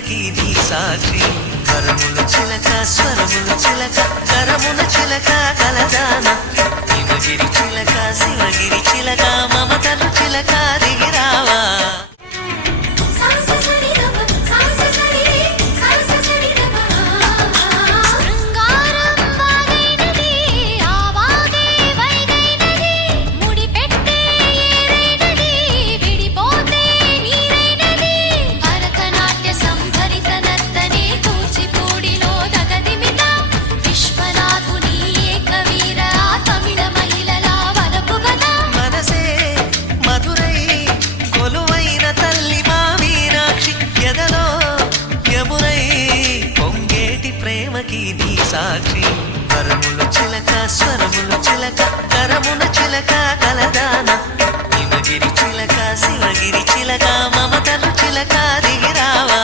ప్రేమకి నీ సాక్షి కరముల చిలక స్వరముల చిలక కరముల చిలక కలదాన హిమగిరి చిలక శివగిరి చిలక మమతలు చిలక దిగిరావా ప్రేమకి నీ సాక్షి కరముల చిలక స్వరముల చిలక కరమున చిలక కలదాన హిమగిరి చిలక శివగిరి చిలక మమతలు చిలక దిగిరావా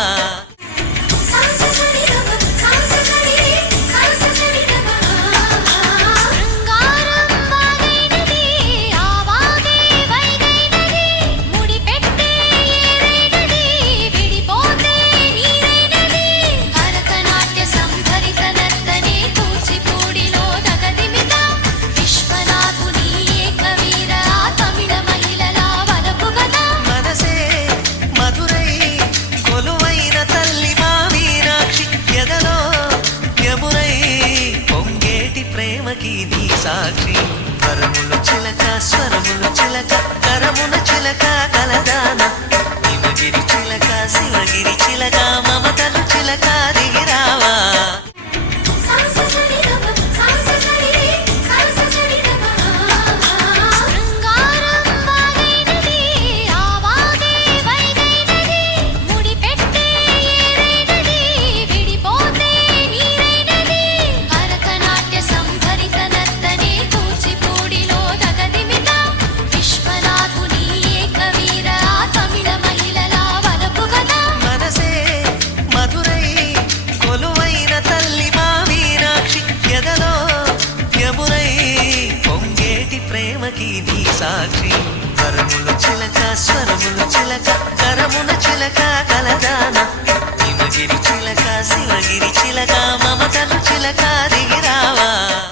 ప్రేమకి నీ సాక్షి కరముల చిలక స్వరముల చిలక కరమున చిలక కలదాన హిమగిరి చిలక శివగిరి చిలక మమతలు చిలక దిగిరావా ప్రేమకి నీ సాక్షి కరముల చిలక స్వరముల చిలక కరమున చిలక కలదాన హిమగిరి చిలక శివగిరి చిలక మమతలు చిలక దిగిరావా